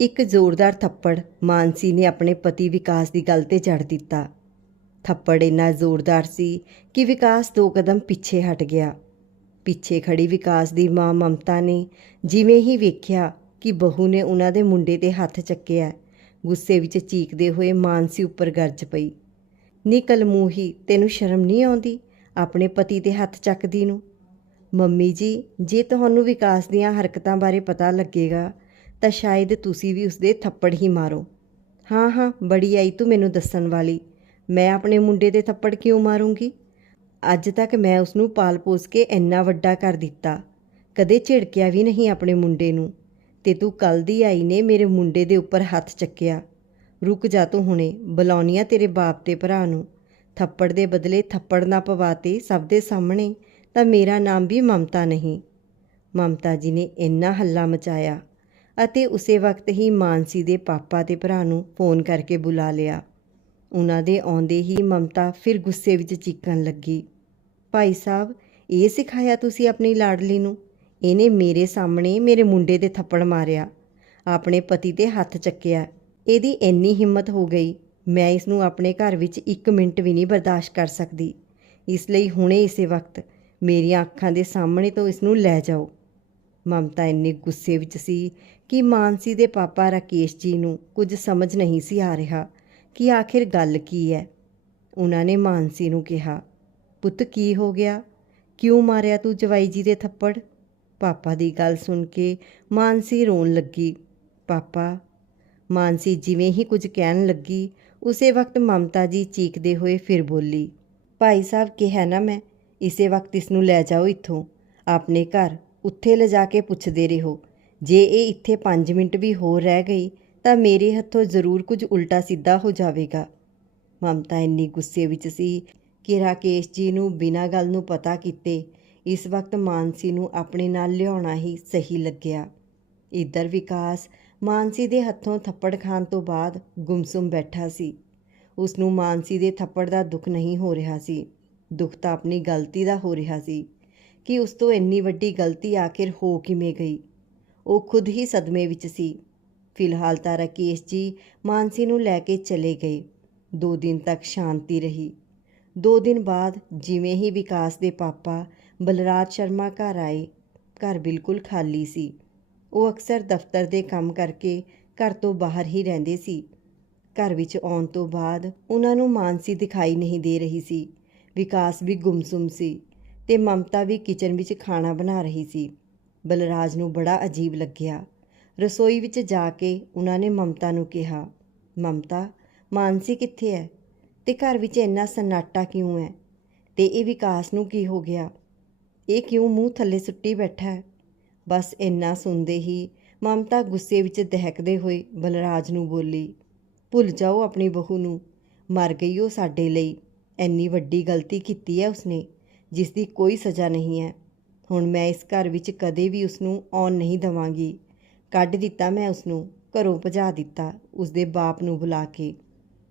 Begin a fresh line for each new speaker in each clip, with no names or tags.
ਇੱਕ ਜ਼ੋਰਦਾਰ ਥੱਪੜ ਮਾਨਸੀ ਨੇ ਆਪਣੇ ਪਤੀ ਵਿਕਾਸ ਦੀ ਗੱਲ ਤੇ ਜੜ ਦਿੱਤਾ। ਥੱਪੜ ਇੰਨਾ ਜ਼ੋਰਦਾਰ ਸੀ ਕਿ ਵਿਕਾਸ ਦੋ ਕਦਮ ਪਿੱਛੇ ਹਟ ਗਿਆ। ਪਿੱਛੇ ਖੜੀ ਵਿਕਾਸ ਦੀ ਮਾਂ ਮਮਤਾ ਨੇ ਜਿਵੇਂ ਹੀ ਵੇਖਿਆ ਕਿ ਬਹੂ ਨੇ ਉਹਨਾਂ ਦੇ ਮੁੰਡੇ ਤੇ ਹੱਥ ਚੱਕਿਆ, ਗੁੱਸੇ ਵਿੱਚ ਚੀਕਦੇ ਹੋਏ ਮਾਨਸੀ ਉੱਪਰ ਗਰਜ ਪਈ। ਨਿਕਲ ਮੂੰਹੀ, ਤੈਨੂੰ ਸ਼ਰਮ ਨਹੀਂ ਆਉਂਦੀ ਆਪਣੇ ਪਤੀ ਤੇ ਹੱਥ ਚੱਕਦੀ ਨੂੰ? ਮੰਮੀ ਜੀ, ਜੇ ਤੁਹਾਨੂੰ ਵਿਕਾਸ ਦੀਆਂ ਹਰਕਤਾਂ ਬਾਰੇ ਪਤਾ ਲੱਗੇਗਾ ਤਾਂ ਸ਼ਾਇਦ ਤੁਸੀਂ ਵੀ ਉਸਦੇ ਥੱਪੜ ਹੀ ਮਾਰੋ। ਹਾਂ ਹਾਂ, ਬੜੀ ਆਈ ਤੂੰ ਮੈਨੂੰ ਦੱਸਣ ਵਾਲੀ। ਮੈਂ ਆਪਣੇ ਮੁੰਡੇ ਦੇ ਥੱਪੜ ਕਿਉਂ ਮਾਰੂੰਗੀ? ਅੱਜ ਤੱਕ ਮੈਂ ਉਸ ਨੂੰ ਪਾਲ ਪੋਸ ਕੇ ਇੰਨਾ ਵੱਡਾ ਕਰ ਦਿੱਤਾ। ਕਦੇ ਝਿੜਕਿਆ ਵੀ ਨਹੀਂ ਆਪਣੇ ਮੁੰਡੇ ਨੂੰ। ਤੇ ਤੂੰ ਕੱਲ ਦੀ ਆਈ ਨੇ ਮੇਰੇ ਮੁੰਡੇ ਦੇ ਉੱਪਰ ਹੱਥ ਚੱਕਿਆ। ਰੁਕ ਜਾ ਤੂੰ ਹੁਣੇ ਬੁਲਾਉਣੀਆਂ ਤੇਰੇ ਬਾਪ ਤੇ ਭਰਾ ਨੂੰ। ਥੱਪੜ ਦੇ ਬਦਲੇ ਥੱਪੜ ਨਾ ਪਵਾਤੇ ਸਭ ਦੇ ਸਾਹਮਣੇ, ਤਾਂ ਮੇਰਾ ਨਾਮ ਵੀ ਮਮਤਾ ਨਹੀਂ। ਮਮਤਾ ਜੀ ਨੇ ਇੰਨਾ ਹੱਲਾ ਮਚਾਇਆ। ਅਤੇ ਉਸੇ ਵਕਤ ਹੀ ਮਾਨਸੀ ਦੇ ਪਾਪਾ ਤੇ ਭਰਾ ਨੂੰ ਫੋਨ ਕਰਕੇ ਬੁਲਾ ਲਿਆ। ਉਹਨਾਂ ਦੇ ਆਉਂਦੇ ਹੀ ਮਮਤਾ ਫਿਰ ਗੁੱਸੇ ਵਿੱਚ ਚੀਕਣ ਲੱਗੀ। ਭਾਈ ਸਾਹਿਬ, ਇਹ ਸਿਖਾਇਆ ਤੁਸੀਂ ਆਪਣੀ ਲਾਡਲੀ ਨੂੰ? ਇਹਨੇ ਮੇਰੇ ਸਾਹਮਣੇ ਮੇਰੇ ਮੁੰਡੇ ਦੇ ਥੱਪੜ ਮਾਰਿਆ। ਆਪਣੇ ਪਤੀ ਤੇ ਹੱਥ ਚੱਕਿਆ। ਇਹਦੀ ਇੰਨੀ ਹਿੰਮਤ ਹੋ ਗਈ, ਮੈਂ ਇਸ ਨੂੰ ਆਪਣੇ ਘਰ ਵਿੱਚ 1 ਮਿੰਟ ਵੀ ਨਹੀਂ ਬਰਦਾਸ਼ਤ ਕਰ ਸਕਦੀ। ਇਸ ਲਈ ਹੁਣੇ ਇਸੇ ਵਕਤ ਮੇਰੀਆਂ ਅੱਖਾਂ ਦੇ ਸਾਹਮਣੇ ਤੋਂ ਇਸ ਨੂੰ ਲੈ ਜਾਓ। ਮਮਤਾ ਇੰਨੇ ਗੁੱਸੇ ਵਿੱਚ ਸੀ ਕਿ ਮਾਨਸੀ ਦੇ ਪਾਪਾ ਰਾਕੇਸ਼ ਜੀ ਨੂੰ ਕੁਝ ਸਮਝ ਨਹੀਂ ਸੀ ਆ ਰਿਹਾ ਕਿ ਆਖਿਰ ਗੱਲ ਕੀ ਹੈ। ਉਹਨਾਂ ਨੇ ਮਾਨਸੀ ਨੂੰ ਕਿਹਾ, ਪੁੱਤ, ਕੀ ਹੋ ਗਿਆ? ਕਿਉਂ ਮਾਰਿਆ ਤੂੰ ਜਵਾਈ ਜੀ ਦੇ ਥੱਪੜ? ਪਾਪਾ ਦੀ ਗੱਲ ਸੁਣ ਕੇ ਮਾਨਸੀ ਰੋਣ ਲੱਗੀ। ਪਾਪਾ, ਮਾਨਸੀ ਜਿਵੇਂ ਹੀ ਕੁਝ ਕਹਿਣ ਲੱਗੀ, ਉਸੇ ਵਕਤ ਮਮਤਾ ਜੀ ਚੀਕਦੇ ਹੋਏ ਫਿਰ ਬੋਲੀ, ਭਾਈ ਸਾਹਿਬ, ਕਿਹਾ ਨਾ ਮੈਂ, ਇਸੇ ਵਕਤ ਇਸ ਨੂੰ ਲੈ ਜਾਓ ਇੱਥੋਂ, ਆਪਣੇ ਘਰ। ਉੱਥੇ ਲਿਜਾ ਕੇ ਪੁੱਛਦੇ ਰਹੋ। ਜੇ ਇਹ ਇੱਥੇ 5 ਮਿੰਟ ਵੀ ਹੋਰ ਰਹਿ ਗਈ, ਤਾਂ ਮੇਰੇ ਹੱਥੋਂ ਜ਼ਰੂਰ ਕੁਝ ਉਲਟਾ ਸਿੱਧਾ ਹੋ ਜਾਵੇਗਾ। ਮਮਤਾ ਇੰਨੀ ਗੁੱਸੇ ਵਿੱਚ ਸੀ ਕਿ ਰਾਕੇਸ਼ ਜੀ ਨੂੰ ਬਿਨਾਂ ਗੱਲ ਨੂੰ ਪਤਾ ਕੀਤੇ ਇਸ ਵਕਤ ਮਾਨਸੀ ਨੂੰ ਆਪਣੇ ਨਾਲ ਲਿਆਉਣਾ ਹੀ ਸਹੀ ਲੱਗਿਆ। ਇੱਧਰ ਵਿਕਾਸ ਮਾਨਸੀ ਦੇ ਹੱਥੋਂ ਥੱਪੜ ਖਾਣ ਤੋਂ ਬਾਅਦ ਗੁੰਮਸੁਮ ਬੈਠਾ ਸੀ। ਉਸ ਨੂੰ ਮਾਨਸੀ ਦੇ ਥੱਪੜ ਦਾ ਦੁੱਖ ਨਹੀਂ ਹੋ ਰਿਹਾ ਸੀ। ਦੁੱਖ ਤਾਂ ਆਪਣੀ ਗਲਤੀ ਦਾ ਹੋ ਰਿਹਾ ਸੀ। ਕਿ ਉਸ ਤੋਂ ਇੰਨੀ ਵੱਡੀ ਗਲਤੀ ਆਖਿਰ ਹੋ ਕਿਵੇਂ ਗਈ? ਉਹ ਖੁਦ ਹੀ ਸਦਮੇ ਵਿੱਚ ਸੀ। ਫਿਲਹਾਲ ਤਾਂ ਰਾਕੇਸ਼ ਜੀ ਮਾਨਸੀ ਨੂੰ ਲੈ ਕੇ ਚਲੇ ਗਏ। ਦੋ ਦਿਨ ਤੱਕ ਸ਼ਾਂਤੀ ਰਹੀ। ਦੋ ਦਿਨ ਬਾਅਦ ਜਿਵੇਂ ਹੀ ਵਿਕਾਸ ਦੇ ਪਾਪਾ ਬਲਰਾਜ ਸ਼ਰਮਾ ਘਰ ਆਏ, ਘਰ ਬਿਲਕੁਲ ਖਾਲੀ ਸੀ। ਉਹ ਅਕਸਰ ਦਫ਼ਤਰ ਦੇ ਕੰਮ ਕਰਕੇ ਘਰ ਤੋਂ ਬਾਹਰ ਹੀ ਰਹਿੰਦੇ ਸੀ। ਘਰ ਵਿੱਚ ਆਉਣ ਤੋਂ ਬਾਅਦ ਉਹਨਾਂ ਨੂੰ ਮਾਨਸੀ ਦਿਖਾਈ ਨਹੀਂ ਦੇ ਰਹੀ ਸੀ। ਵਿਕਾਸ ਵੀ ਗੁੰਮਸੁਮ ਸੀ। ਤੇ ਮਮਤਾ ਵੀ ਕਿਚਨ ਵਿੱਚ ਖਾਣਾ ਬਣਾ ਰਹੀ ਸੀ। ਬਲਰਾਜ ਨੂੰ ਬੜਾ ਅਜੀਬ ਲੱਗਿਆ। ਰਸੋਈ ਵਿੱਚ ਜਾ ਕੇ ਉਹਨਾਂ ਨੇ ਮਮਤਾ ਨੂੰ ਕਿਹਾ, ਮਮਤਾ, ਮਾਨਸੀ ਕਿੱਥੇ ਹੈ ਤੇ ਘਰ ਵਿੱਚ ਇੰਨਾ ਸਨਾਟਾ ਕਿਉਂ ਹੈ ਤੇ ਇਹ ਵਿਕਾਸ ਨੂੰ ਕੀ ਹੋ ਗਿਆ? ਇਹ ਕਿਉਂ ਮੂੰਹ ਥੱਲੇ ਸੁੱਟੀ ਬੈਠਾ ਹੈ ਬਸ ਇੰਨਾ ਸੁਣਦੇ ਹੀ ਮਮਤਾ ਗੁੱਸੇ ਵਿੱਚ ਦਹਿਕਦੇ ਹੋਏ ਬਲਰਾਜ ਨੂੰ ਬੋਲੀ, ਭੁੱਲ ਜਾਓ ਆਪਣੀ ਬਹੂ ਨੂੰ। ਮਰ ਗਈ ਉਹ ਸਾਡੇ ਲਈ। ਐਨੀ ਵੱਡੀ ਗਲਤੀ ਕੀਤੀ ਹੈ ਉਸਨੇ। ਜਿਸ ਦੀ ਕੋਈ ਸਜ਼ਾ ਨਹੀਂ ਹੈ। ਹੁਣ ਮੈਂ ਇਸ ਘਰ ਵਿੱਚ ਕਦੇ ਵੀ ਉਸ ਨੂੰ ਆਉਣ ਨਹੀਂ ਦਵਾਂਗੀ। ਕੱਢ ਦਿੱਤਾ ਮੈਂ ਉਸ ਨੂੰ ਘਰੋਂ ਭਜਾ ਦਿੱਤਾ ਉਸ ਦੇ ਬਾਪ ਨੂੰ ਬੁਲਾ ਕੇ।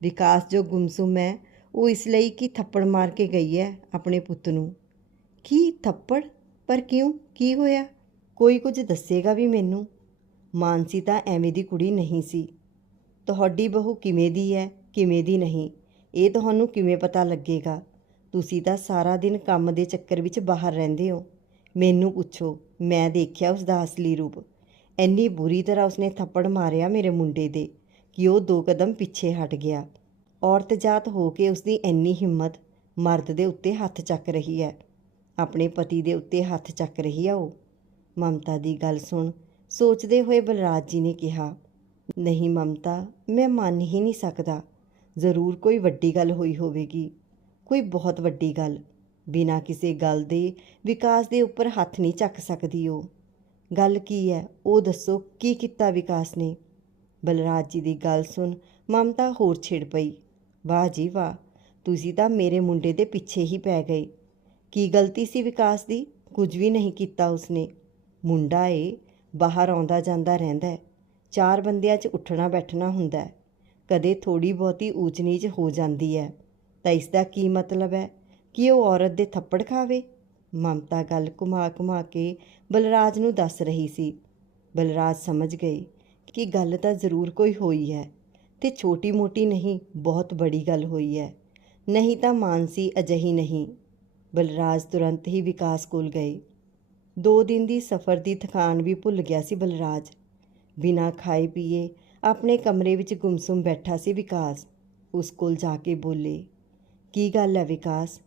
ਵਿਕਾਸ ਜੋ ਗੁੰਮਸੁਮ ਹੈ, ਉਹ ਇਸ ਲਈ ਕਿ ਥੱਪੜ ਮਾਰ ਕੇ ਗਈ ਹੈ ਆਪਣੇ ਪੁੱਤ ਨੂੰ। ਕੀ ਥੱਪੜ? ਪਰ ਕਿਉਂ? ਕੀ ਹੋਇਆ? ਕੋਈ ਕੁਝ ਦੱਸੇਗਾ ਵੀ ਮੈਨੂੰ? ਮਾਨਸੀ ਤਾਂ ਐਵੇਂ ਦੀ ਕੁੜੀ ਨਹੀਂ ਸੀ। ਤੁਹਾਡੀ ਬਹੂ ਕਿਵੇਂ ਦੀ ਹੈ, ਕਿਵੇਂ ਦੀ ਨਹੀਂ? ਇਹ ਤੁਹਾਨੂੰ ਕਿਵੇਂ ਪਤਾ ਲੱਗੇਗਾ? ਤੁਸੀਂ ਤਾਂ ਸਾਰਾ ਦਿਨ ਕੰਮ ਦੇ ਚੱਕਰ ਵਿੱਚ ਬਾਹਰ ਰਹਿੰਦੇ ਹੋ। ਮੈਨੂੰ ਪੁੱਛੋ, ਮੈਂ ਦੇਖਿਆ ਉਸ ਦਾ ਅਸਲੀ ਰੂਪ। ਇੰਨੀ ਬੁਰੀ ਤਰ੍ਹਾਂ ਉਸਨੇ ਥੱਪੜ ਮਾਰਿਆ ਮੇਰੇ ਮੁੰਡੇ ਦੇ ਕਿ ਉਹ ਦੋ ਕਦਮ ਪਿੱਛੇ ਹਟ ਗਿਆ। ਔਰਤ ਜਾਤ ਹੋ ਕੇ ਉਸਦੀ ਇੰਨੀ ਹਿੰਮਤ ਮਰਦ ਦੇ ਉੱਤੇ ਹੱਥ ਚੱਕ ਰਹੀ ਹੈ। ਆਪਣੇ ਪਤੀ ਦੇ ਉੱਤੇ ਹੱਥ ਚੱਕ ਰਹੀ ਆ ਉਹ। ਮਮਤਾ ਦੀ ਗੱਲ ਸੁਣ, ਸੋਚਦੇ ਹੋਏ ਬਲਰਾਜ ਜੀ ਨੇ ਕਿਹਾ, ਨਹੀਂ ਮਮਤਾ, ਮੈਂ ਮੰਨ ਹੀ ਨਹੀਂ ਸਕਦਾ। ਜ਼ਰੂਰ ਕੋਈ ਵੱਡੀ ਗੱਲ ਹੋਈ ਹੋਵੇਗੀ। ਕੋਈ ਬਹੁਤ ਵੱਡੀ ਗੱਲ। ਬਿਨਾਂ ਕਿਸੇ ਗੱਲ ਦੇ ਵਿਕਾਸ ਦੇ ਉੱਪਰ ਹੱਥ ਨਹੀਂ ਚੱਕ ਸਕਦੀ ਉਹ। ਗੱਲ ਕੀ ਹੈ? ਉਹ ਦੱਸੋ, ਕੀ ਕੀਤਾ ਵਿਕਾਸ ਨੇ? ਬਲਰਾਜ ਜੀ ਦੀ ਗੱਲ ਸੁਣ ਮਮਤਾ ਹੋਰ ਛਿੜ ਪਈ। ਵਾਹ ਜੀ ਵਾਹ, ਤੁਸੀਂ ਤਾਂ ਮੇਰੇ ਮੁੰਡੇ ਦੇ ਪਿੱਛੇ ਹੀ ਪੈ ਗਏ। ਕੀ ਗਲਤੀ ਸੀ ਵਿਕਾਸ ਦੀ? ਕੁਝ ਵੀ ਨਹੀਂ ਕੀਤਾ ਉਸਨੇ। ਮੁੰਡਾ ਏ, ਬਾਹਰ ਆਉਂਦਾ ਜਾਂਦਾ ਰਹਿੰਦਾ ਹੈ। ਚਾਰ ਬੰਦਿਆਂ 'ਚ ਉੱਠਣਾ ਬੈਠਣਾ ਹੁੰਦਾ ਹੈ। ਕਦੇ ਥੋੜੀ ਬਹੁਤੀ ਊਚ ਨੀਚ ਹੋ ਜਾਂਦੀ ਹੈ। ਤਾਂ ਇਸ ਦਾ ਕੀ ਮਤਲਬ ਹੈ? ਕਿ ਉਹ ਔਰਤ ਦੇ ਥੱਪੜ ਖਾਵੇ? ਮਮਤਾ ਗੱਲ ਘੁਮਾ ਘੁਮਾ ਕੇ ਬਲਰਾਜ ਨੂੰ ਦੱਸ ਰਹੀ ਸੀ। ਬਲਰਾਜ ਸਮਝ ਗਏ ਕਿ ਗੱਲ ਤਾਂ ਜ਼ਰੂਰ ਕੋਈ ਹੋਈ ਹੈ ਤੇ ਛੋਟੀ-ਮੋਟੀ ਨਹੀਂ, ਬਹੁਤ ਬੜੀ ਗੱਲ ਹੋਈ ਹੈ। ਨਹੀਂ ਤਾਂ ਮਾਨਸੀ ਅਜਿਹੀ ਨਹੀਂ। ਬਲਰਾਜ ਤੁਰੰਤ ਹੀ ਵਿਕਾਸ ਕੋਲ ਗਏ। ਦੋ ਦਿਨ ਦੀ ਸਫ਼ਰ ਦੀ ਥਕਾਨ ਵੀ ਭੁੱਲ ਗਿਆ ਸੀ ਬਲਰਾਜ। ਬਿਨਾਂ ਖਾਏ ਪੀਏ ਆਪਣੇ ਕਮਰੇ ਵਿੱਚ ਗੁੰਮਸੁਮ ਬੈਠਾ ਸੀ ਵਿਕਾਸ। ਉਸ ਕੋਲ ਜਾ ਕੇ ਬੋਲੇ ਕੀ ਗੱਲ ਹੈ ਵਿਕਾਸ?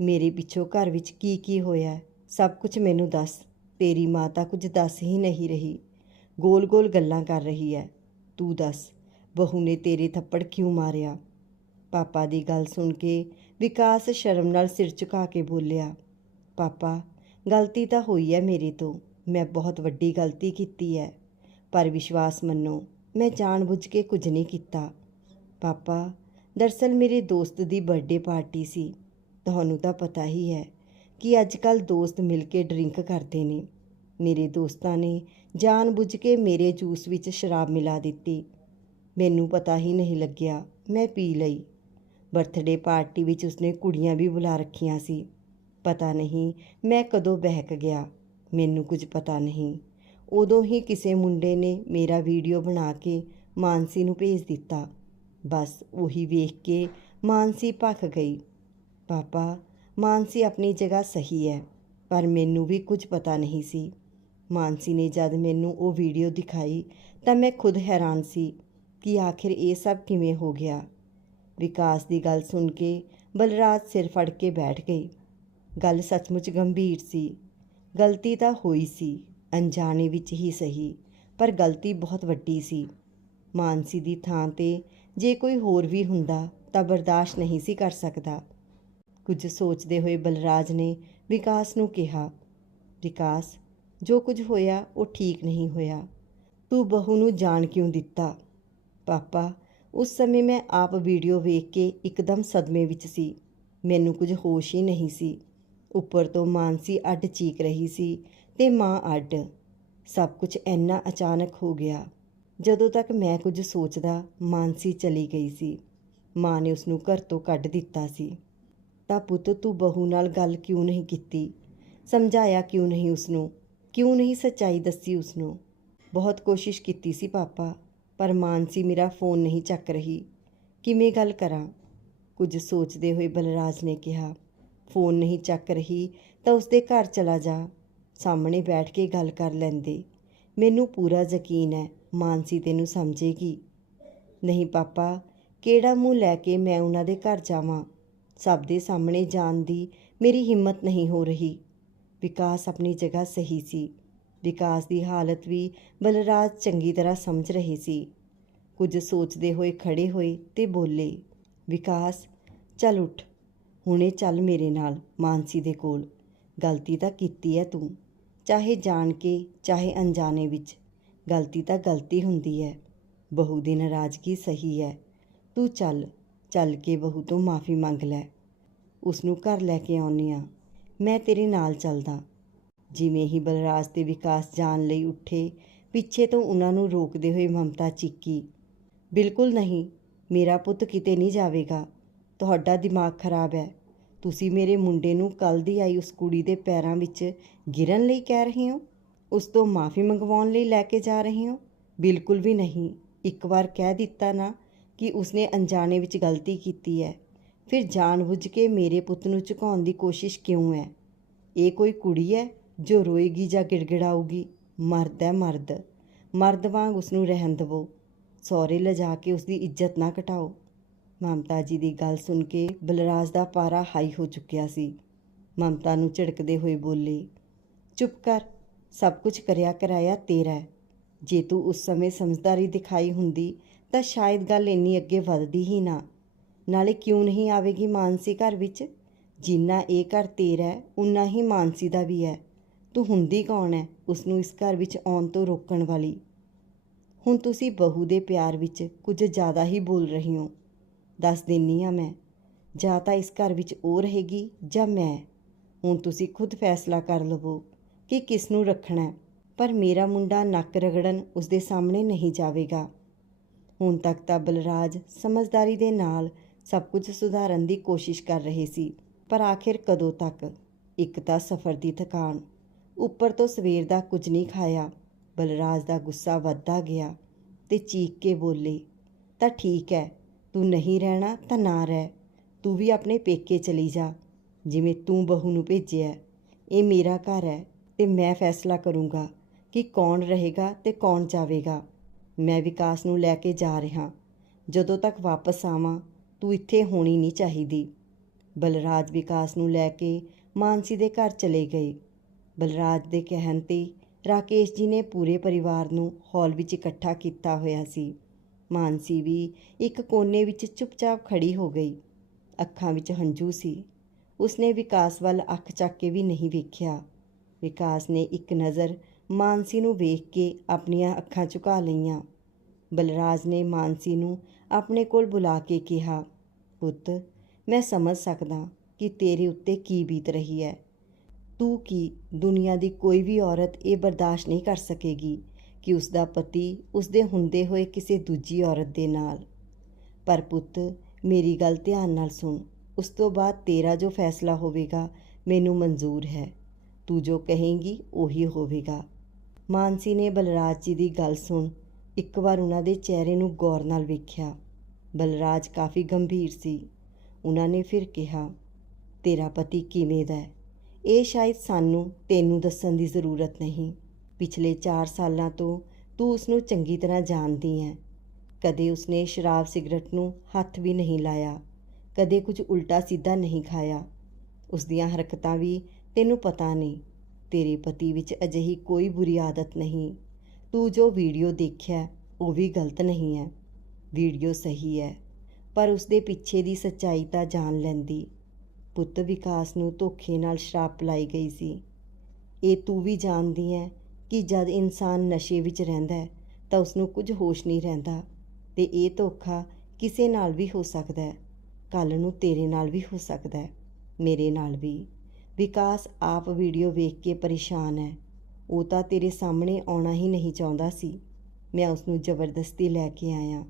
ਮੇਰੇ ਪਿੱਛੋਂ ਘਰ ਵਿੱਚ ਕੀ ਕੀ ਹੋਇਆ? ਸਭ ਕੁਝ ਮੈਨੂੰ ਦੱਸ। ਤੇਰੀ ਮਾਂ ਤਾਂ ਕੁਝ ਦੱਸ ਹੀ ਨਹੀਂ ਰਹੀ। ਗੋਲ-ਗੋਲ ਗੱਲਾਂ ਕਰ ਰਹੀ ਹੈ। ਤੂੰ ਦੱਸ, ਬਹੂ ਨੇ ਤੇਰੇ ਥੱਪੜ ਕਿਉਂ ਮਾਰਿਆ? ਪਾਪਾ ਦੀ ਗੱਲ ਸੁਣ ਕੇ ਵਿਕਾਸ ਸ਼ਰਮ ਨਾਲ ਸਿਰ ਝੁਕਾ ਕੇ ਬੋਲਿਆ, ਪਾਪਾ, ਗਲਤੀ ਤਾਂ ਹੋਈ ਹੈ ਮੇਰੇ ਤੋਂ। ਮੈਂ ਬਹੁਤ ਵੱਡੀ ਗਲਤੀ ਕੀਤੀ ਹੈ। ਪਰ ਵਿਸ਼ਵਾਸ ਮੰਨੋ, ਮੈਂ ਜਾਣਬੁੱਝ ਕੇ ਕੁਝ ਨਹੀਂ ਕੀਤਾ। ਪਾਪਾ ਦਰਸਲ ਮੇਰੇ ਦੋਸਤ ਦੀ ਬਰਥਡੇ ਪਾਰਟੀ ਸੀ। ਤੁਹਾਨੂੰ ਤਾਂ ਪਤਾ ਹੀ ਹੈ ਕਿ ਅੱਜ ਕੱਲ ਦੋਸਤ ਮਿਲ ਕੇ ਡਰਿੰਕ ਕਰਦੇ ਨੇ। ਮੇਰੇ ਦੋਸਤਾਂ ਨੇ ਜਾਣਬੁੱਝ ਕੇ ਮੇਰੇ ਜੂਸ ਵਿੱਚ ਸ਼ਰਾਬ ਮਿਲਾ ਦਿੱਤੀ। ਮੈਨੂੰ ਪਤਾ ਹੀ ਨਹੀਂ ਲੱਗਿਆ, ਮੈਂ ਪੀ ਲਈ। ਬਰਥਡੇ ਪਾਰਟੀ ਵਿੱਚ ਉਸਨੇ ਕੁੜੀਆਂ ਵੀ ਬੁਲਾ ਰੱਖੀਆਂ ਸੀ। ਪਤਾ ਨਹੀਂ ਮੈਂ ਕਦੋਂ ਬਹਿਕ ਗਿਆ, ਮੈਨੂੰ ਕੁਝ ਪਤਾ ਨਹੀਂ। ਉਦੋਂ ਹੀ ਕਿਸੇ ਮੁੰਡੇ ਨੇ ਮੇਰਾ ਵੀਡੀਓ ਬਣਾ ਕੇ ਮਾਨਸੀ ਨੂੰ ਭੇਜ ਦਿੱਤਾ। ਬਸ ਉਹੀ ਵੇਖ ਕੇ ਮਾਨਸੀ ਭੱਖ ਗਈ। ਪਾਪਾ, ਮਾਨਸੀ ਆਪਣੀ ਜਗ੍ਹਾ ਸਹੀ ਹੈ, ਪਰ ਮੈਨੂੰ ਵੀ ਕੁਝ ਪਤਾ ਨਹੀਂ ਸੀ। ਮਾਨਸੀ ਨੇ ਜਦ ਮੈਨੂੰ ਉਹ ਵੀਡੀਓ ਦਿਖਾਈ ਤਾਂ ਮੈਂ ਖੁਦ ਹੈਰਾਨ ਸੀ ਕਿ ਆਖਿਰ ਇਹ ਸਭ ਕਿਵੇਂ ਹੋ ਗਿਆ। ਵਿਕਾਸ ਦੀ ਗੱਲ ਸੁਣ ਕੇ ਬਲਰਾਜ ਸਿਰ ਫੜ ਕੇ ਬੈਠ ਗਈ। ਗੱਲ ਸੱਚਮੁੱਚ ਗੰਭੀਰ ਸੀ। ਗਲਤੀ ਤਾਂ ਹੋਈ ਸੀ, ਅਣਜਾਣੇ ਵਿੱਚ ਹੀ ਸਹੀ, ਪਰ ਗਲਤੀ ਬਹੁਤ ਵੱਡੀ ਸੀ। ਮਾਨਸੀ ਦੀ ਥਾਂ ਤੇ ਜੇ ਕੋਈ ਹੋਰ ਵੀ ਹੁੰਦਾ ਤਾਂ ਬਰਦਾਸ਼ਤ ਨਹੀਂ ਸੀ ਕਰ ਸਕਦਾ। ਕੁਝ ਸੋਚਦੇ ਹੋਏ ਬਲਰਾਜ ਨੇ ਵਿਕਾਸ ਨੂੰ ਕਿਹਾ, ਵਿਕਾਸ, ਜੋ ਕੁਝ ਹੋਇਆ ਉਹ ਠੀਕ ਨਹੀਂ ਹੋਇਆ। ਤੂੰ ਬਹੂ ਨੂੰ ਜਾਣ ਕਿਉਂ ਦਿੱਤਾ? ਪਾਪਾ, ਉਸ ਸਮੇਂ ਮੈਂ ਆਪ ਵੀਡੀਓ ਵੇਖ ਕੇ ਇੱਕਦਮ ਸਦਮੇ ਵਿੱਚ ਸੀ। ਮੈਨੂੰ ਕੁਝ ਹੋਸ਼ ਹੀ ਨਹੀਂ ਸੀ। ਉੱਪਰ ਤੋਂ ਮਾਨਸੀ ਅੱਡ ਚੀਕ ਰਹੀ ਸੀ ਤੇ ਮਾਂ ਅੱਡ। ਸਭ ਕੁਝ ਇੰਨਾ ਅਚਾਨਕ ਹੋ ਗਿਆ। ਜਦੋਂ ਤੱਕ ਮੈਂ ਕੁਝ ਸੋਚਦਾ ਮਾਨਸੀ ਚਲੀ ਗਈ ਸੀ, ਮਾਂ ਨੇ ਉਸ ਨੂੰ ਘਰ ਤੋਂ ਕੱਢ ਦਿੱਤਾ ਸੀ। ਤਾਂ ਪੁੱਤ, ਤੂੰ ਬਹੂ ਨਾਲ ਗੱਲ ਕਿਉਂ ਨਹੀਂ ਕੀਤੀ? ਸਮਝਾਇਆ ਕਿਉਂ ਨਹੀਂ ਉਸ ਨੂੰ ਕਿਉਂ ਨਹੀਂ ਸੱਚਾਈ ਦੱਸੀ ਉਸ ਨੂੰ ਬਹੁਤ ਕੋਸ਼ਿਸ਼ ਕੀਤੀ ਸੀ ਪਾਪਾ, ਪਰ ਮਾਨਸੀ ਮੇਰਾ ਫੋਨ ਨਹੀਂ ਚੱਕ ਰਹੀ। ਕਿਵੇਂ ਗੱਲ ਕਰਾਂ? ਕੁਝ ਸੋਚਦੇ ਹੋਏ ਬਲਰਾਜ ਨੇ ਕਿਹਾ, ਫੋਨ ਨਹੀਂ ਚੱਕ ਰਹੀ ਤਾਂ ਉਸਦੇ ਘਰ ਚਲਾ ਜਾ। ਸਾਹਮਣੇ ਬੈਠ ਕੇ ਗੱਲ ਕਰ ਲੈਂਦੇ। ਮੈਨੂੰ ਪੂਰਾ ਯਕੀਨ ਹੈ ਮਾਨਸੀ ਤੈਨੂੰ ਸਮਝੇਗੀ। ਨਹੀਂ ਪਾਪਾ, ਕਿਹੜਾ ਮੂੰਹ ਲੈ ਕੇ ਮੈਂ ਉਹਨਾਂ ਦੇ ਘਰ ਜਾਵਾਂ? ਸਭ ਦੇ ਸਾਹਮਣੇ ਜਾਣ ਦੀ ਮੇਰੀ ਹਿੰਮਤ ਨਹੀਂ ਹੋ ਰਹੀ। ਵਿਕਾਸ ਆਪਣੀ ਜਗ੍ਹਾ ਸਹੀ ਸੀ। ਵਿਕਾਸ ਦੀ ਹਾਲਤ ਵੀ ਬਲਰਾਜ ਚੰਗੀ ਤਰ੍ਹਾਂ ਸਮਝ ਰਹੇ ਸੀ। ਕੁਝ ਸੋਚਦੇ ਹੋਏ ਖੜੇ ਹੋਏ ਤੇ ਬੋਲੇ, ਵਿਕਾਸ, ਚੱਲ ਉੱਠ। ਹੁਣੇ ਚੱਲ ਮੇਰੇ ਨਾਲ, ਮਾਨਸੀ ਦੇ ਕੋਲ। ਗਲਤੀ ਤਾਂ ਕੀਤੀ ਹੈ ਤੂੰ। ਚਾਹੇ ਜਾਣ ਕੇ, ਚਾਹੇ ਅਣਜਾਣੇ ਵਿੱਚ। ਗਲਤੀ ਤਾਂ ਗਲਤੀ ਹੁੰਦੀ ਹੈ। ਬਹੂ ਦੀ ਨਾਰਾਜ਼ਗੀ ਸਹੀ ਹੈ। ਤੂੰ ਚੱਲ ਚੱਲ ਕੇ ਬਹੂ ਤੋਂ ਮਾਫੀ ਮੰਗ ਲੈ। ਉਸ ਨੂੰ ਘਰ ਲੈ ਕੇ ਆਉਣੀ ਆ ਮੈਂ ਤੇਰੇ ਨਾਲ ਚੱਲਦਾ। ਜਿਵੇਂ ਹੀ ਬਲਰਾਜ ਤੇ ਵਿਕਾਸ ਜਾਣ ਲਈ ਉੱਠੇ, ਪਿੱਛੇ ਤੋਂ ਉਹਨਾਂ ਨੂੰ ਰੋਕਦੇ ਹੋਏ ਮਮਤਾ ਚੀਕੀ, ਬਿਲਕੁਲ ਨਹੀਂ, ਮੇਰਾ ਪੁੱਤ ਕਿਤੇ ਨਹੀਂ ਜਾਵੇਗਾ। ਤੁਹਾਡਾ ਦਿਮਾਗ ਖਰਾਬ ਹੈ। ਤੁਸੀਂ ਮੇਰੇ ਮੁੰਡੇ ਨੂੰ ਕੱਲ ਦੀ ਆਈ ਉਸ ਕੁੜੀ ਦੇ ਪੈਰਾਂ ਵਿੱਚ ਗਿਰਨ ਲਈ ਕਹਿ ਰਹੇ ਹੋ? ਉਸ ਤੋਂ ਮਾਫੀ ਮੰਗਵਾਉਣ ਲਈ ਲੈ ਕੇ ਜਾ ਰਹੇ ਹੋ? ਬਿਲਕੁਲ ਵੀ ਨਹੀਂ। ਇੱਕ ਵਾਰ ਕਹਿ ਦਿੱਤਾ ਨਾ ਕਿ ਉਸਨੇ ਅਣਜਾਣੇ ਵਿੱਚ ਗਲਤੀ ਕੀਤੀ ਹੈ। ਫਿਰ ਜਾਣਬੁੱਝ ਕੇ ਮੇਰੇ ਪੁੱਤ ਨੂੰ ਝੁਕਾਉਣ ਦੀ ਕੋਸ਼ਿਸ਼ ਕਿਉਂ ਹੈ? ਇਹ ਕੋਈ ਕੁੜੀ ਹੈ ਜੋ ਰੋਏਗੀ ਜਾਂ ਗਿੜਗਿੜਾਊਗੀ? ਮਰਦ ਹੈ ਮਰਦ। ਮਰਦ ਵਾਂਗ ਉਸ ਨੂੰ ਰਹਿਣ ਦੇਵੋ। ਸਹੁਰੇ ਲਿਜਾ ਕੇ ਉਸ ਦੀ ਇੱਜ਼ਤ ਨਾ ਘਟਾਓ। ਮਮਤਾ ਜੀ ਦੀ ਗੱਲ ਸੁਣ ਕੇ ਬਲਰਾਜ ਦਾ ਪਾਰਾ ਹਾਈ ਹੋ ਚੁੱਕਿਆ ਸੀ। ਮਮਤਾ ਨੂੰ ਝਿੜਕਦੇ ਹੋਏ ਬੋਲੇ, ਚੁੱਪ ਕਰ। ਸਭ ਕੁਝ ਕਰਿਆ ਕਰਾਇਆ ਤੇਰਾ ਜੇ ਤੂੰ ਉਸ ਸਮੇਂ ਸਮਝਦਾਰੀ ਦਿਖਾਈ ਹੁੰਦੀ, ਤਾਂ ਸ਼ਾਇਦ ਗੱਲ ਇੰਨੀ ਅੱਗੇ ਵੱਧਦੀ ਹੀ ਨਾ। ਨਾਲੇ ਕਿਉਂ ਨਹੀਂ ਆਵੇਗੀ ਮਾਨਸੀ ਘਰ ਵਿੱਚ? ਜਿੰਨਾ ਇਹ ਘਰ ਤੇਰਾ ਹੈ, ਉਨਾ ਹੀ ਮਾਨਸੀ ਦਾ ਵੀ ਹੈ। ਤੂੰ ਹੁੰਦੀ ਕੌਣ ਹੈ ਉਸ ਨੂੰ ਇਸ ਘਰ ਵਿੱਚ ਆਉਣ ਤੋਂ ਰੋਕਣ ਵਾਲੀ? ਹੁਣ ਤੁਸੀਂ ਬਹੂ ਦੇ ਪਿਆਰ ਵਿੱਚ ਕੁਝ ਜ਼ਿਆਦਾ ਹੀ ਬੋਲ ਰਹੀ ਹੋ। ਦੱਸ ਦਿੰਨੀ ਆ ਮੈਂ, ਜਾਂ ਤਾਂ ਇਸ ਘਰ ਵਿੱਚ ਉਹ ਰਹੇਗੀ ਜਾਂ ਮੈਂ? ਹੁਣ ਤੁਸੀਂ ਖੁਦ ਫੈਸਲਾ ਕਰ ਲਵੋ। ਕਿ ਕਿਸ ਨੂੰ ਰੱਖਣਾ ਪਰ ਮੇਰਾ ਮੁੰਡਾ ਨੱਕ ਰਗੜਨ ਉਸਦੇ ਸਾਹਮਣੇ ਨਹੀਂ ਜਾਵੇਗਾ। ਹੁਣ ਤੱਕ ਤਾਂ ਬਲਰਾਜ ਸਮਝਦਾਰੀ ਦੇ ਨਾਲ ਸਭ ਕੁਝ ਸੁਧਾਰਨ ਦੀ ਕੋਸ਼ਿਸ਼ ਕਰ ਰਹੇ ਸੀ, ਪਰ ਆਖਿਰ ਕਦੋਂ ਤੱਕ? ਇੱਕ ਤਾਂ ਸਫ਼ਰ ਦੀ ਥਕਾਨ। ਉੱਪਰ ਤੋਂ ਸਵੇਰ ਦਾ ਕੁਝ ਨਹੀਂ ਖਾਇਆ। ਬਲਰਾਜ ਦਾ ਗੁੱਸਾ ਵੱਧਦਾ ਗਿਆ ਤੇ ਚੀਕ ਕੇ ਬੋਲੇ, ਤਾਂ ਠੀਕ ਹੈ, ਤੂੰ ਨਹੀਂ ਰਹਿਣਾ ਤਾਂ ਨਾ ਰਹਿ। ਤੂੰ ਵੀ ਆਪਣੇ ਪੇਕੇ ਚਲੀ ਜਾ। ਜਿਵੇਂ ਤੂੰ ਬਹੂ ਨੂੰ ਭੇਜਿਆ ਇਹ ਮੇਰਾ ਘਰ ਹੈ। ਤੇ ਮੈਂ ਫੈਸਲਾ ਕਰੂੰਗਾ ਕਿ ਕੌਣ ਰਹੇਗਾ ਤੇ ਕੌਣ ਜਾਵੇਗਾ। ਮੈਂ ਵਿਕਾਸ ਨੂੰ ਲੈ ਕੇ ਜਾ ਰਿਹਾ। ਜਦੋਂ ਤੱਕ ਵਾਪਸ ਆਵਾਂ, ਤੂੰ ਇੱਥੇ ਹੋਣੀ ਨਹੀਂ ਚਾਹੀਦੀ। ਬਲਰਾਜ ਵਿਕਾਸ ਨੂੰ ਲੈ ਕੇ ਮਾਨਸੀ ਦੇ ਘਰ ਚਲੇ ਗਏ। ਬਲਰਾਜ ਦੇ ਕਹਿਣ ਤੇ ਰਾਕੇਸ਼ ਜੀ ਨੇ ਪੂਰੇ ਪਰਿਵਾਰ ਨੂੰ ਹਾਲ ਵਿੱਚ ਇਕੱਠਾ ਕੀਤਾ ਹੋਇਆ ਸੀ। ਮਾਨਸੀ ਵੀ ਇੱਕ ਕੋਨੇ ਵਿੱਚ ਚੁੱਪਚਾਪ ਖੜੀ ਹੋ ਗਈ। ਅੱਖਾਂ ਵਿੱਚ ਹੰਝੂ ਸੀ। ਉਸਨੇ ਵਿਕਾਸ ਵੱਲ ਅੱਖ ਚੱਕ ਕੇ ਵੀ ਨਹੀਂ ਵੇਖਿਆ। ਵਿਕਾਸ ਨੇ ਇੱਕ ਨਜ਼ਰ ਮਾਨਸੀ ਨੂੰ ਵੇਖ ਕੇ ਆਪਣੀਆਂ ਅੱਖਾਂ ਝੁਕਾ ਲਈਆਂ। ਬਲਰਾਜ ਨੇ ਮਾਨਸੀ ਨੂੰ ਆਪਣੇ ਕੋਲ ਬੁਲਾ ਕੇ ਕਿਹਾ, ਪੁੱਤ, ਮੈਂ ਸਮਝ ਸਕਦਾ ਕਿ ਤੇਰੇ ਉੱਤੇ ਕੀ ਬੀਤ ਰਹੀ ਹੈ। ਤੂੰ ਕੀ ਦੁਨੀਆ ਦੀ ਕੋਈ ਵੀ ਔਰਤ ਇਹ ਬਰਦਾਸ਼ਤ ਨਹੀਂ ਕਰ ਸਕੇਗੀ ਕਿ ਉਸ ਦਾ ਪਤੀ ਉਸ ਦੇ ਹੁੰਦੇ ਹੋਏ ਕਿਸੇ ਦੂਜੀ ਔਰਤ ਦੇ ਨਾਲ। ਪਰ ਪੁੱਤ, ਮੇਰੀ ਗੱਲ ਧਿਆਨ ਨਾਲ ਸੁਣ। ਉਸ ਤੋਂ ਬਾਅਦ ਤੇਰਾ ਜੋ ਫੈਸਲਾ ਹੋਵੇਗਾ, ਮੈਨੂੰ ਮਨਜ਼ੂਰ ਹੈ। ਤੂੰ ਜੋ ਕਹੇਂਗੀ ਉਹੀ ਹੋਵੇਗਾ। ਮਾਨਸੀ ਨੇ ਬਲਰਾਜ ਜੀ ਦੀ ਗੱਲ ਸੁਣ ਇੱਕ ਵਾਰ ਉਹਨਾਂ ਦੇ ਚਿਹਰੇ ਨੂੰ ਗੌਰ ਨਾਲ ਵੇਖਿਆ। ਬਲਰਾਜ ਕਾਫੀ ਗੰਭੀਰ ਸੀ। ਉਹਨਾਂ ਨੇ ਫਿਰ ਕਿਹਾ, ਤੇਰਾ ਪਤੀ ਕਿਵੇਂ ਦਾ ਹੈ? ਇਹ ਸ਼ਾਇਦ ਸਾਨੂੰ ਤੈਨੂੰ ਦੱਸਣ ਦੀ ਜ਼ਰੂਰਤ ਨਹੀਂ। ਪਿਛਲੇ 4 ਸਾਲਾਂ ਤੋਂ ਤੂੰ ਉਸ ਨੂੰ ਚੰਗੀ ਤਰ੍ਹਾਂ ਜਾਣਦੀ ਹੈ। ਕਦੇ ਉਸਨੇ ਸ਼ਰਾਬ ਸਿਗਰਟ ਨੂੰ ਹੱਥ ਵੀ ਨਹੀਂ ਲਾਇਆ। ਕਦੇ ਕੁਝ ਉਲਟਾ ਸਿੱਧਾ ਨਹੀਂ ਖਾਇਆ। ਉਸ ਦੀਆਂ ਹਰਕਤਾਂ ਵੀ ਤੈਨੂੰ ਪਤਾ ਨਹੀਂ, ਤੇਰੇ ਪਤੀ ਵਿੱਚ ਅਜਿਹੀ ਕੋਈ ਬੁਰੀ ਆਦਤ ਨਹੀਂ। ਤੂੰ ਜੋ ਵੀਡੀਓ ਦੇਖਿਆ, ਉਹ ਵੀ ਗਲਤ ਨਹੀਂ ਹੈ। ਵੀਡੀਓ ਸਹੀ ਹੈ, ਪਰ ਉਸ ਦੇ ਪਿੱਛੇ ਦੀ ਸੱਚਾਈ ਤਾਂ ਜਾਣ ਲੈਂਦੀ। ਪੁੱਤ ਵਿਕਾਸ ਨੂੰ ਧੋਖੇ ਨਾਲ ਸ਼ਰਾਬ ਪਿਲਾਈ ਗਈ ਸੀ। ਇਹ ਤੂੰ ਵੀ ਜਾਣਦੀ ਹੈ ਕਿ ਜਦ ਇਨਸਾਨ ਨਸ਼ੇ ਵਿੱਚ ਰਹਿੰਦਾ ਹੈ, ਤਾਂ ਉਸ ਨੂੰ ਕੁਝ ਹੋਸ਼ ਨਹੀਂ ਰਹਿੰਦਾ ਤੇ ਇਹ ਧੋਖਾ ਕਿਸੇ ਨਾਲ ਵੀ ਹੋ ਸਕਦਾ ਹੈ। ਕੱਲ ਨੂੰ ਤੇਰੇ ਨਾਲ ਵੀ ਹੋ ਸਕਦਾ ਹੈ, ਮੇਰੇ ਨਾਲ ਵੀ। ਵਿਕਾਸ ਆਪ ਵੀਡੀਓ ਵੇਖ ਕੇ ਪਰੇਸ਼ਾਨ ਹੈ। ਉਹ ਤਾਂ ਤੇਰੇ ਸਾਹਮਣੇ ਆਉਣਾ ਹੀ ਨਹੀਂ ਚਾਹੁੰਦਾ ਸੀ। ਮੈਂ ਉਸ ਨੂੰ ਜ਼ਬਰਦਸਤੀ ਲੈ ਕੇ ਆਇਆ।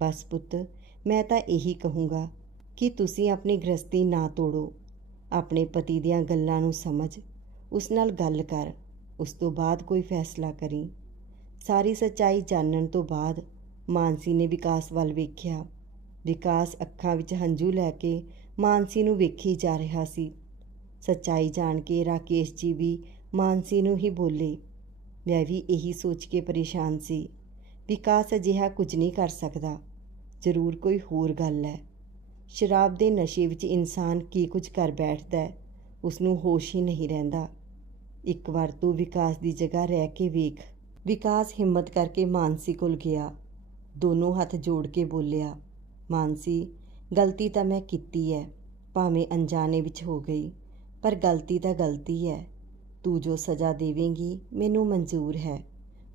ਬਸ ਪੁੱਤ, ਮੈਂ ਤਾਂ ਇਹੀ ਕਹੂੰਗਾ ਕਿ ਤੁਸੀਂ ਆਪਣੀ ਗ੍ਰਸਤੀ ਨਾ ਤੋੜੋ। ਆਪਣੇ ਪਤੀ ਦੀਆਂ ਗੱਲਾਂ ਨੂੰ ਸਮਝ। ਉਸ ਨਾਲ ਗੱਲ ਕਰ। ਉਸ ਤੋਂ ਬਾਅਦ ਕੋਈ ਫੈਸਲਾ ਕਰੀ। ਸਾਰੀ ਸੱਚਾਈ ਜਾਣਨ ਤੋਂ ਬਾਅਦ ਮਾਨਸੀ ਨੇ ਵਿਕਾਸ ਵੱਲ ਵੇਖਿਆ। ਵਿਕਾਸ ਅੱਖਾਂ ਵਿੱਚ ਹੰਝੂ ਲੈ ਕੇ ਮਾਨਸੀ ਨੂੰ ਵੇਖੀ ਜਾ ਰਿਹਾ ਸੀ। ਸੱਚਾਈ ਜਾਣ ਕੇ ਰਾਕੇਸ਼ ਜੀ ਵੀ ਮਾਨਸੀ ਨੂੰ ਹੀ ਬੋਲੇ। ਮੈਂ ਵੀ ਇਹੀ ਸੋਚ ਕੇ ਪਰੇਸ਼ਾਨ ਸੀ ਵਿਕਾਸ ਅਜਿਹਾ ਕੁਝ ਨਹੀਂ ਕਰ ਸਕਦਾ। ਜ਼ਰੂਰ ਕੋਈ ਹੋਰ ਗੱਲ ਹੈ। ਸ਼ਰਾਬ ਦੇ ਨਸ਼ੇ ਵਿੱਚ ਇਨਸਾਨ ਕੀ ਕੁਝ ਕਰ ਬੈਠਦਾ ਹੈ ਉਸ ਨੂੰ ਹੋਸ਼ ਹੀ ਨਹੀਂ ਰਹਿੰਦਾ। ਇੱਕ ਵਾਰ ਤੂੰ ਵਿਕਾਸ ਦੀ ਜਗ੍ਹਾ ਰਹਿ ਕੇ ਵੇਖ। ਵਿਕਾਸ ਹਿੰਮਤ ਕਰਕੇ ਮਾਨਸੀ ਕੋਲ ਗਿਆ। ਦੋਨੋਂ ਹੱਥ ਜੋੜ ਕੇ ਬੋਲਿਆ, ਮਾਨਸੀ, ਗਲਤੀ ਤਾਂ ਮੈਂ ਕੀਤੀ ਹੈ, ਭਾਵੇਂ ਅਣਜਾਣੇ ਵਿੱਚ ਹੋ ਗਈ। ਪਰ ਗਲਤੀ ਤਾਂ ਗਲਤੀ ਹੈ। ਤੂੰ ਜੋ ਸਜ਼ਾ ਦੇਵੇਂਗੀ, ਮੈਨੂੰ ਮਨਜ਼ੂਰ ਹੈ।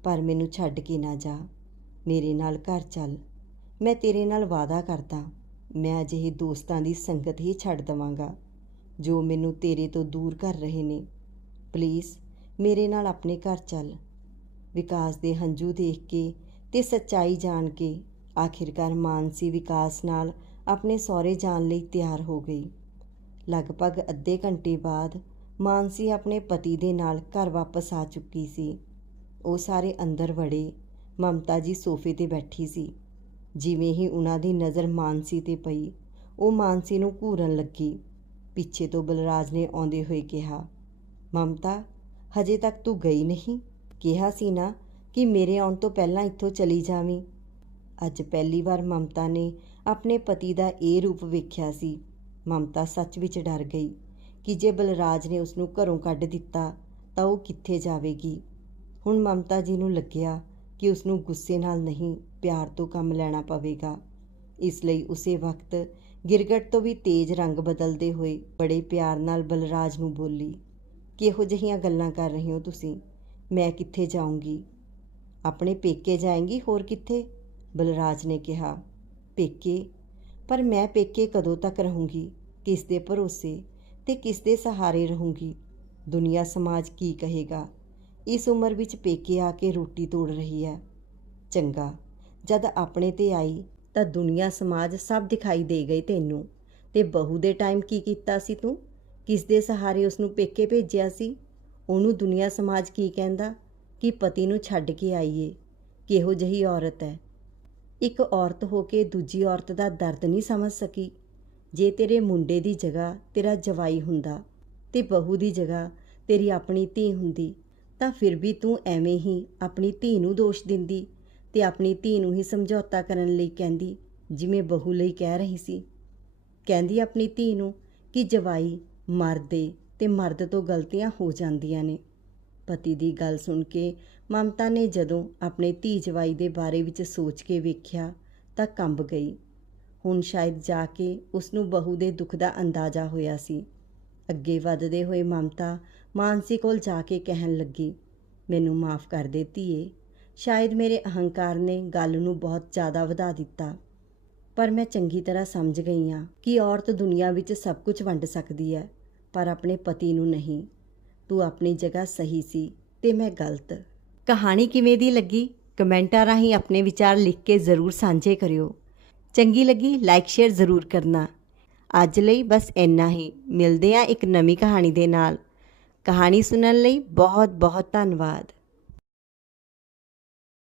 ਪਰ ਮੈਨੂੰ ਛੱਡ ਕੇ ਨਾ ਜਾ। ਮੇਰੇ ਨਾਲ ਘਰ ਚੱਲ। ਮੈਂ ਤੇਰੇ ਨਾਲ ਵਾਅਦਾ ਕਰਦਾ। ਮੈਂ ਅਜਿਹੇ ਦੋਸਤਾਂ ਦੀ ਸੰਗਤ ਹੀ ਛੱਡ ਦਵਾਂਗਾ, ਜੋ ਮੈਨੂੰ ਤੇਰੇ ਤੋਂ ਦੂਰ ਕਰ ਰਹੇ ਨੇ। ਪਲੀਜ਼, ਮੇਰੇ ਨਾਲ ਆਪਣੇ ਘਰ ਚੱਲ। ਵਿਕਾਸ ਦੇ ਹੰਝੂ ਦੇਖ ਕੇ ਤੇ ਸੱਚਾਈ ਜਾਣ ਕੇ ਆਖਿਰਕਾਰ ਮਾਨਸੀ ਵਿਕਾਸ ਨਾਲ ਆਪਣੇ ਸਹੁਰੇ ਜਾਣ ਲਈ ਤਿਆਰ ਹੋ ਗਈ। ਲਗਭਗ ਅੱਧੇ ਘੰਟੇ ਬਾਅਦ ਮਾਨਸੀ ਆਪਣੇ ਪਤੀ ਦੇ ਨਾਲ ਘਰ ਵਾਪਸ ਆ ਚੁੱਕੀ ਸੀ। ਉਹ ਸਾਰੇ ਅੰਦਰ ਵੜੇ। ਮਮਤਾ ਜੀ ਸੋਫੇ ਤੇ ਬੈਠੀ ਸੀ। ਜਿਵੇਂ ਹੀ ਉਹਨਾਂ ਦੀ ਨਜ਼ਰ ਮਾਨਸੀ ਤੇ ਪਈ, ਉਹ ਮਾਨਸੀ ਨੂੰ ਘੂਰਨ ਲੱਗੀ। ਪਿੱਛੇ ਤੋਂ ਬਲਰਾਜ ਨੇ ਆਉਂਦੇ ਹੋਏ ਕਿਹਾ, ਮਮਤਾ, ਹਜੇ ਤੱਕ ਤੂੰ ਗਈ ਨਹੀਂ? ਕਿਹਾ ਸੀ ਨਾ ਕਿ ਮੇਰੇ ਆਉਣ ਤੋਂ ਪਹਿਲਾਂ ਇੱਥੋਂ ਚਲੀ ਜਾਵੀਂ। ਅੱਜ ਪਹਿਲੀ ਵਾਰ ਮਮਤਾ ਨੇ ਆਪਣੇ ਪਤੀ ਦਾ ਇਹ ਰੂਪ ਵੇਖਿਆ ਸੀ। ਮਮਤਾ ਸੱਚ ਵਿੱਚ ਡਰ ਗਈ ਕਿ ਜੇ ਬਲਰਾਜ ਨੇ ਉਸ ਨੂੰ ਘਰੋਂ ਕੱਢ ਦਿੱਤਾ ਤਾਂ ਉਹ ਕਿੱਥੇ ਜਾਵੇਗੀ। ਹੁਣ ਮਮਤਾ ਜੀ ਨੂੰ ਲੱਗਿਆ ਕਿ ਉਸ ਨੂੰ ਗੁੱਸੇ ਨਾਲ ਨਹੀਂ, ਪਿਆਰ ਤੋਂ ਕੰਮ ਲੈਣਾ ਪਵੇਗਾ। ਇਸ ਲਈ ਉਸੇ ਵਕਤ ਗਿਰਗਟ ਤੋਂ ਵੀ ਤੇਜ਼ ਰੰਗ ਬਦਲਦੇ ਹੋਏ ਬੜੇ ਪਿਆਰ ਨਾਲ ਬਲਰਾਜ ਨੂੰ ਬੋਲੀ, ਕਿਹੋ ਜਿਹੀਆਂ ਗੱਲਾਂ ਕਰ ਰਹੇ ਹੋ ਤੁਸੀਂ? ਮੈਂ ਕਿੱਥੇ ਜਾਊਂਗੀ? ਆਪਣੇ ਪੇਕੇ ਜਾਏਂਗੀ? ਹੋਰ ਕਿੱਥੇ? ਬਲਰਾਜ ਨੇ ਕਿਹਾ। ਪੇਕੇ? ਪਰ ਮੈਂ ਪੇਕੇ ਕਦੋਂ ਤੱਕ ਰਹੂੰਗੀ? ਕਿਸ ਦੇ ਭਰੋਸੇ ਤੇ ਕਿਸ ਦੇ ਸਹਾਰੇ ਰਹੂੰਗੀ? ਦੁਨੀਆ ਸਮਾਜ ਕੀ ਕਹੇਗਾ? ਇਸ ਉਮਰ ਵਿੱਚ ਪੇਕੇ ਆ ਕੇ ਰੋਟੀ ਤੋੜ ਰਹੀ ਹੈ। ਚੰਗਾ, ਜਦ ਆਪਣੇ ਤੇ ਆਈ ਤਾਂ ਦੁਨੀਆ ਸਮਾਜ ਸਭ ਦਿਖਾਈ ਦੇ ਗਈ ਤੈਨੂੰ। ਤੇ ਬਹੂ ਦੇ ਟਾਈਮ ਕੀ ਕੀਤਾ ਸੀ ਤੂੰ? ਕਿਸ ਦੇ ਸਹਾਰੇ ਉਸ ਨੂੰ ਪੇਕੇ ਭੇਜਿਆ ਸੀ? ਉਹਨੂੰ ਦੁਨੀਆ ਸਮਾਜ ਕੀ ਕਹਿੰਦਾ? ਕਿ ਪਤੀ ਨੂੰ ਛੱਡ ਕੇ ਆਈਏ। ਕਿਹੋ ਜਿਹੀ ਔਰਤ ਹੈ। ਇੱਕ ਔਰਤ ਹੋ ਕੇ ਦੂਜੀ ਔਰਤ ਦਾ ਦਰਦ ਨਹੀਂ ਸਮਝ ਸਕੀ। ਜੇ ਤੇਰੇ ਮੁੰਡੇ ਦੀ ਜਗ੍ਹਾ ਤੇਰਾ ਜਵਾਈ ਹੁੰਦਾ ਤੇ ਬਹੂ ਦੀ ਜਗ੍ਹਾ ਤੇਰੀ ਆਪਣੀ ਧੀ ਹੁੰਦੀ, ਤਾਂ ਫਿਰ ਵੀ ਤੂੰ ਐਵੇਂ ਹੀ ਆਪਣੀ ਧੀ ਨੂੰ ਦੋਸ਼ ਦਿੰਦੀ ਤੇ ਆਪਣੀ ਧੀ ਨੂੰ ਹੀ ਸਮਝੌਤਾ ਕਰਨ ਲਈ ਕਹਿੰਦੀ, ਜਿਵੇਂ ਬਹੂ ਲਈ ਕਹਿ ਰਹੀ ਸੀ। ਕਹਿੰਦੀ ਆਪਣੀ ਧੀ ਨੂੰ ਕਿ ਜਵਾਈ ਮਰਦੇ ਏ ਤੇ ਮਰਦ ਤੋਂ ਗਲਤੀਆਂ ਹੋ ਜਾਂਦੀਆਂ ਨੇ। ਪਤੀ ਦੀ ਗੱਲ ਸੁਣ ਕੇ ਮਮਤਾ ਨੇ ਜਦੋਂ ਆਪਣੇ ਧੀ ਜਵਾਈ ਦੇ ਬਾਰੇ ਵਿੱਚ ਸੋਚ ਕੇ ਵੇਖਿਆ ਤਾਂ ਕੰਬ ਗਈ। ਹੁਣ ਸ਼ਾਇਦ ਜਾ ਕੇ ਉਸ ਨੂੰ ਬਹੂ ਦੇ ਦੁੱਖ ਦਾ ਅੰਦਾਜ਼ਾ ਹੋਇਆ ਸੀ। ਅੱਗੇ ਵਧਦੇ ਹੋਏ ਮਮਤਾ ਮਾਨਸੀ ਕੋਲ ਜਾ ਕੇ ਕਹਿਣ ਲੱਗੀ, ਮੈਨੂੰ ਮਾਫ ਕਰ ਦੇ ਧੀਏ, ਸ਼ਾਇਦ ਮੇਰੇ ਅਹੰਕਾਰ ਨੇ ਗੱਲ ਨੂੰ ਬਹੁਤ ਜ਼ਿਆਦਾ ਵਧਾ ਦਿੱਤਾ, ਪਰ ਮੈਂ ਚੰਗੀ ਤਰ੍ਹਾਂ ਸਮਝ ਗਈ ਹਾਂ ਕਿ ਔਰਤ ਦੁਨੀਆ ਵਿੱਚ ਸਭ ਕੁਝ ਵੰਡ ਸਕਦੀ ਹੈ, ਪਰ ਆਪਣੇ ਪਤੀ ਨੂੰ ਨਹੀਂ। ਤੂੰ ਆਪਣੀ ਜਗ੍ਹਾ ਸਹੀ ਸੀ ਤੇ ਮੈਂ ਗਲਤ। ਕਹਾਣੀ ਕਿਵੇਂ ਦੀ ਲੱਗੀ? ਕਮੈਂਟਾਂ ਰਾਹੀਂ ਆਪਣੇ ਵਿਚਾਰ ਲਿਖ ਕੇ ਜ਼ਰੂਰ ਸਾਂਝੇ ਕਰਿਓ। ਚੰਗੀ ਲੱਗੀ ਲਾਈਕ, ਸ਼ੇਅਰ ਜ਼ਰੂਰ ਕਰਨਾ। ਅੱਜ ਲਈ ਬਸ ਇੰਨਾ ਹੀ। ਮਿਲਦੇ ਹਾਂ ਇੱਕ ਨਵੀਂ ਕਹਾਣੀ ਦੇ ਨਾਲ। ਕਹਾਣੀ ਸੁਣਨ ਲਈ ਬਹੁਤ ਬਹੁਤ ਧੰਨਵਾਦ।